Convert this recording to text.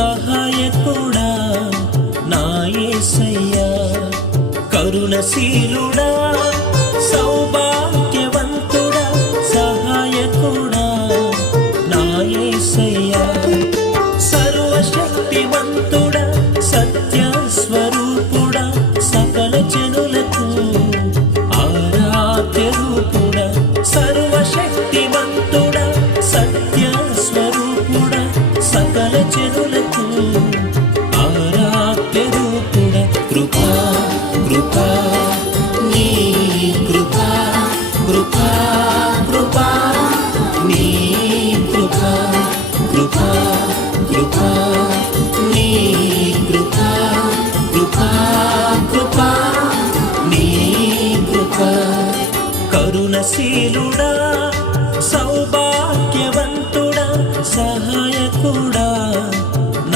సహాయకుడా నా యేసయ్యా, కరుణశీలుడా సౌభాగ్యవంతుడా సహాయకుడా నా యేసయ్యా, సర్వశక్తివంతుడా సత్య స్వరూపుడా సకల జనులకు ఆరాధ్య రూపుడా, సర్వశక్తివంతుడా సత్య స్వరూపుడా సకల జనులకు ఆరాధ్య రూపుడా, కృపా కృపా నీ కృపా కృపా కృపా నీ కృపా కృపా కృపా నీ కృపా కృపా కృపా నీ కృపా, కరుణశీలుడా